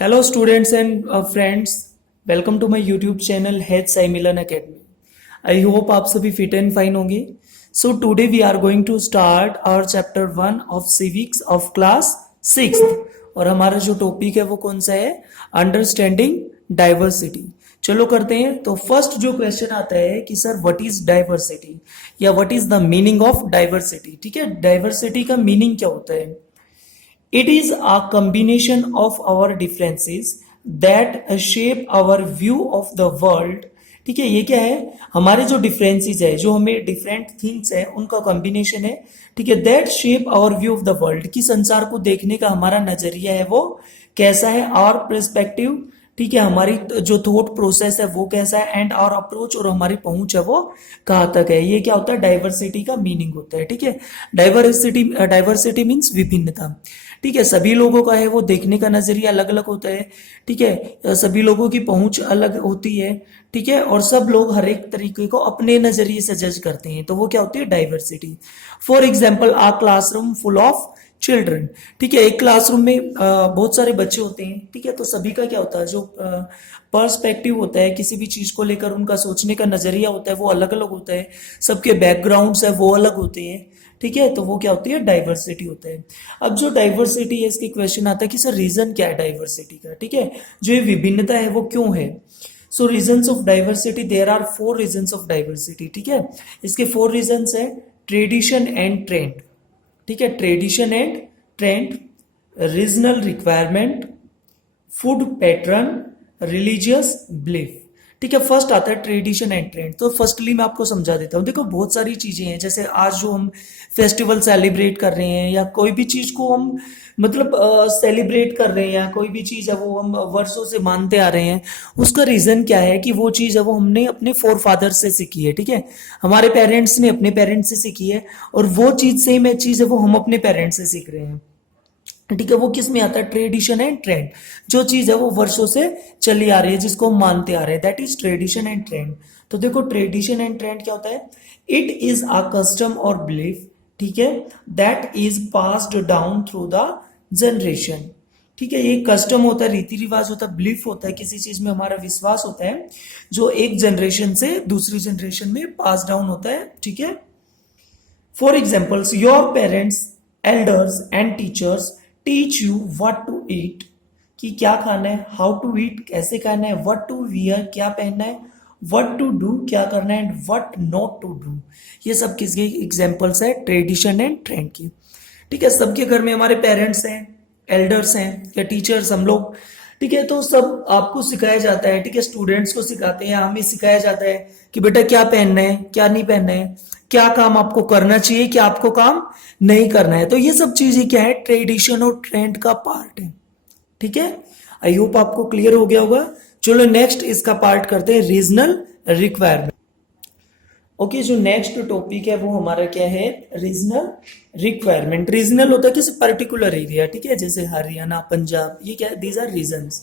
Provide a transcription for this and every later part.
Hello, students and friends. Welcome to my YouTube channel Head Sai Milan Academy. I hope आप सभी fit and fine होंगे. So today we are going to start our chapter 1 of civics of class 6th. और हमारा जो topic है वो कौन सा है? Understanding diversity. चलो करते हैं. तो फर्स्ट जो क्वेश्चन आता है कि सर व्हाट इज डाइवर्सिटी या what is the meaning of diversity. ठीक है, डाइवर्सिटी का मीनिंग क्या होता है? It is a combination of our differences that shape our view of the world. ठीक है, ये क्या है? हमारे जो डिफरेंसेस है, जो हमें डिफरेंट थिंग्स है, उनका कॉम्बिनेशन है. ठीक है, that shape our view of the world, कि संसार को देखने का हमारा नजरिया है वो कैसा है, आवर पर्सपेक्टिव. ठीक है, हमारी जो थॉट प्रोसेस है वो कैसा है, एंड आवर अप्रोच, और हमारी पहुंच है वो कहाँ तक है. ये क्या होता है? डाइवर्सिटी का मीनिंग होता है. ठीक है, डाइवर्सिटी मीन्स विभिन्नता. ठीक है, सभी लोगों का है वो देखने का नजरिया अलग अलग होता है. ठीक है, सभी लोगों की पहुंच अलग होती है. ठीक है, और सब लोग हर एक तरीके को अपने नजरिए से जज करते हैं, तो वो क्या होती है? Diversity. For example a classroom full of children. ठीक है, एक क्लासरूम में बहुत सारे बच्चे होते हैं. ठीक है, तो सभी का क्या होता है? जो पर्सपेक्टिव होता है किसी भी चीज को लेकर, उनका सोचने का नजरिया होता है वो अलग अलग होता है. सबके बैकग्राउंड्स है वो अलग होते हैं. ठीक है, तो वो क्या होती है? डाइवर्सिटी होता है. अब जो डाइवर्सिटी है, इसके क्वेश्चन आता है कि सर रीजन क्या है डाइवर्सिटी का. ठीक है, जो ये विभिन्नता है वो क्यों है? So reasons of diversity, there are 4 reasons of diversity. ठीक है, इसके 4 रीजन्स है. Tradition and trend. ठीक है, tradition and trend, regional requirement, food pattern, religious belief. ठीक है, फर्स्ट आता है ट्रेडिशन एंड ट्रेंड. तो फर्स्टली मैं आपको समझा देता हूँ. देखो, बहुत सारी चीजें हैं, जैसे आज जो हम फेस्टिवल सेलिब्रेट कर रहे हैं, या कोई भी चीज को हम मतलब सेलिब्रेट कर रहे हैं, या कोई भी चीज है वो हम वर्षों से मानते आ रहे हैं, उसका रीजन क्या है? कि वो चीज है वो हमने अपने फोर फादर से सीखी है. ठीक है, हमारे पेरेंट्स ने अपने पेरेंट्स से सीखी है, और वो चीज सेम है चीज है वो हम अपने पेरेंट्स से सीख रहे हैं. ठीक है, वो किस में आता है? Tradition and trend. जो चीज है वो वर्षों से चली आ रही है, जिसको हम मानते आ रहे हैं, that is tradition and trend. तो देखो, ट्रेडिशन एंड ट्रेंड क्या होता है? इट इज अ कस्टम और बिलीफ. ठीक है, that is passed down through the generation. ठीक है, ये कस्टम होता है, रीति रिवाज होता है, बिलीफ होता है, किसी चीज में हमारा विश्वास होता है, जो एक जनरेशन से दूसरी जनरेशन में पास डाउन होता है. ठीक है, for examples, your parents, elders and teachers teach you what to eat, कि क्या खाना है, हाउ टू ईट, कैसे खाना है, व्हाट टू वियर, क्या पहनना है, व्हाट टू डू, क्या करना है, and what not to do. ये सब किसके एग्जाम्पल्स है? ट्रेडिशन एंड ट्रेंड की. ठीक है, सबके घर में हमारे पेरेंट्स हैं, एल्डर्स हैं या टीचर्स, हम लोग. ठीक है, तो सब आपको सिखाया जाता है. ठीक है, स्टूडेंट्स को सिखाते हैं, हमें सिखाया जाता है कि बेटा क्या पहनना है, क्या नहीं पहनना है, क्या काम आपको करना चाहिए, क्या आपको काम नहीं करना है. तो ये सब चीजें क्या है? ट्रेडिशन और ट्रेंड का पार्ट है. ठीक है, आई होप आपको क्लियर हो गया होगा. चलो नेक्स्ट इसका पार्ट करते हैं, रीजनल रिक्वायरमेंट. ओके, जो नेक्स्ट टॉपिक है वो हमारा क्या है? Regional requirement. रीजनल होता है किसी पर्टिकुलर एरिया. ठीक है, जैसे हरियाणा, पंजाब, ये क्या है? These are reasons.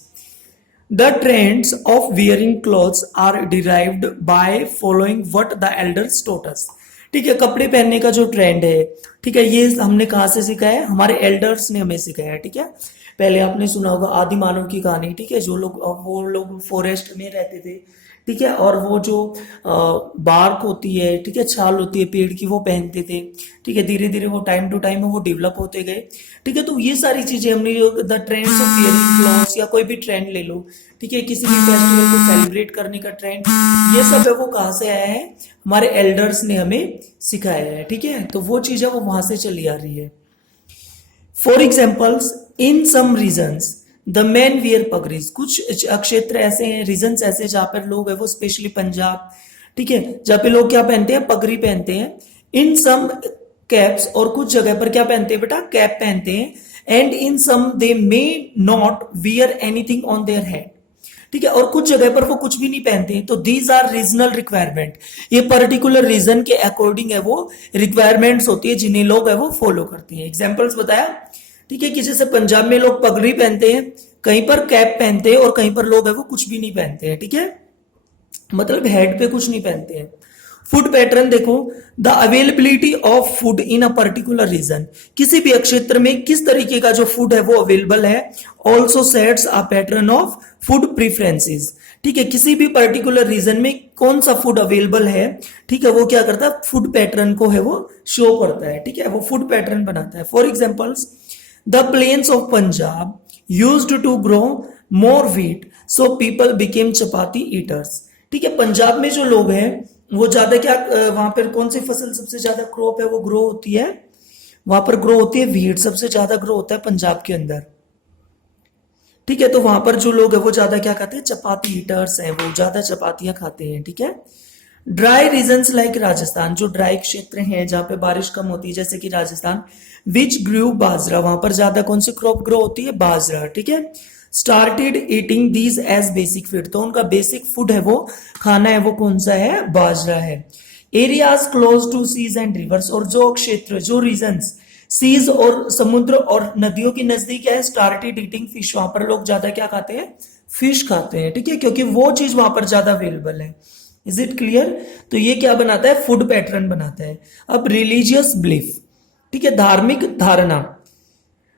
The trends of wearing clothes are derived by following what the elders taught us. ठीक है, कपड़े पहनने का जो ट्रेंड है, ठीक है, ये हमने कहाँ से सीखा है? हमारे एल्डर्स ने हमें सिखाया है. ठीक है, पहले आपने सुना होगा आदि मानव की कहानी. ठीक है, जो लोग वो लोग फॉरेस्ट में रहते थे. ठीक है, और वो जो बार्क होती है, ठीक है, छाल होती है पेड़ की, वो पहनते थे. ठीक है, धीरे धीरे वो टाइम टू टाइम वो डेवलप होते गए. ठीक है, तो ये सारी चीजें हमने जो the trends of wearing clothes, या कोई भी ट्रेंड ले लो. ठीक है, किसी भी फेस्टिवल को सेलिब्रेट करने का ट्रेंड, ये सब है वो कहाँ से आया है? हमारे एल्डर्स ने हमें सिखाया है. ठीक है, तो वो चीज है वो वहां से चली आ रही है. For examples, in some regions the man wear पगड़ीज. कुछ क्षेत्र ऐसे हैं, रीजन्स ऐसे जहां पर लोग है वो, स्पेशली पंजाब, ठीक है, जहां पे लोग क्या पहनते हैं? पगड़ी पहनते हैं. इन सम कैप्स, और कुछ जगह पर क्या पहनते हैं बेटा? कैप पहनते हैं. And in some they may not wear anything on their head. ठीक है, और कुछ जगह पर वो कुछ भी नहीं पहनते हैं. तो दीज आर रीजनल रिक्वायरमेंट. ये पर्टिकुलर रीजन के अकॉर्डिंग है वो रिक्वायरमेंट्स होती है, जिन्हें लोग है वो फॉलो करते हैं. एग्जाम्पल्स बताया. ठीक है, कि जैसे पंजाब में लोग पगड़ी पहनते हैं, कहीं पर कैप पहनते हैं, और कहीं पर लोग है वो कुछ भी नहीं पहनते हैं. ठीक है, मतलब हेड पे कुछ नहीं पहनते हैं. फूड पैटर्न देखो, the availability of food in a particular region, किसी भी क्षेत्र में किस तरीके का जो फूड है वो अवेलेबल है। Also sets a pattern of food preferences, ठीक है, किसी भी पर्टिकुलर रीजन में कौन सा फूड अवेलेबल है, ठीक है, वो क्या करता है, फूड पैटर्न को है वो शो करता है, ठीक है, वो फूड पैटर्न बनाता है। For examples, the plains of Punjab used to grow more wheat so people became chapati eaters, ठीक है, पंजाब में जो लोग हैं वो ज्यादा क्या, वहां पर कौन सी फसल सबसे ज्यादा क्रॉप है वो ग्रो होती है, वहां पर ग्रो होती है व्हीट, सबसे ज्यादा ग्रो होता है पंजाब के अंदर, ठीक है, तो वहां पर जो लोग है वो ज्यादा क्या खाते हैं, चपाती ईटर्स हैं, वो ज्यादा चपातियां खाते हैं, ठीक है। ड्राई रीजन्स लाइक राजस्थान, जो ड्राई क्षेत्र हैं जहां पे बारिश कम होती है जैसे कि राजस्थान, विच ग्रू बाजरा, वहां पर ज्यादा कौन सी क्रॉप ग्रो होती है, बाजरा, ठीक है। Started eating these as basic food, तो उनका बेसिक फूड है वो खाना है वो कौन सा है, बाजरा है। Areas close to seas and rivers, और जो क्षेत्र, जो रीजन्स सीज और समुद्र और नदियों के नजदीक है, स्टार्टेड ईटिंग फिश, वहां पर लोग ज्यादा क्या खाते हैं, फिश खाते हैं, ठीक है, क्योंकि वो चीज वहां पर ज्यादा अवेलेबल है। Is it clear? तो ये क्या बनाता है, फूड पैटर्न बनाता है। अब रिलीजियस बिलीफ, ठीक है, धार्मिक धारणा,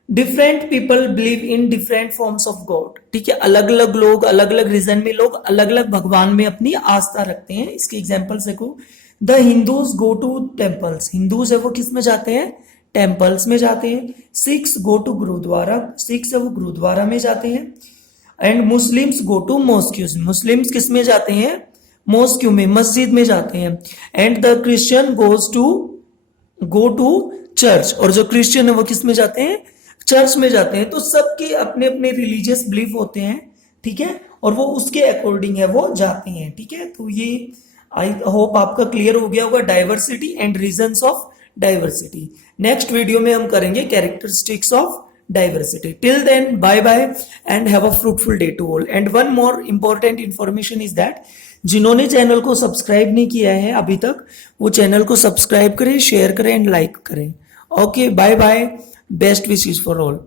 different people believe in different forms of God, ठीक है, अलग अलग लोग, अलग अलग रीजन में लोग अलग अलग भगवान में अपनी आस्था रखते हैं। इसके एग्जाम्पल्स देखो, the Hindus go to temples, Hindus है वो किस में जाते हैं, टेम्पल्स में जाते हैं। Sikhs go to gurudwara, Sikhs है वो गुरुद्वारा में जाते हैं। And Muslims go to mosques, Muslims किस में जाते हैं, मॉस्क्यू में, मस्जिद में जाते हैं। And the Christian go to church, और जो क्रिश्चियन है वो किस में जाते हैं, चर्च में जाते हैं। तो सबके अपने अपने रिलीजियस बिलीफ होते हैं, ठीक है, और वो उसके अकॉर्डिंग है वो जाते हैं, ठीक है। तो ये आई होप आपका क्लियर हो गया होगा, diversity and reasons of diversity. Next video में हम करेंगे characteristics of diversity. Till then bye bye and have a fruitful day to all. And one more important information is that, जिन्होंने channel को subscribe नहीं किया है अभी तक, वो चैनल को सब्सक्राइब करें, शेयर करें एंड लाइक करें। Okay, bye bye, best wishes for all.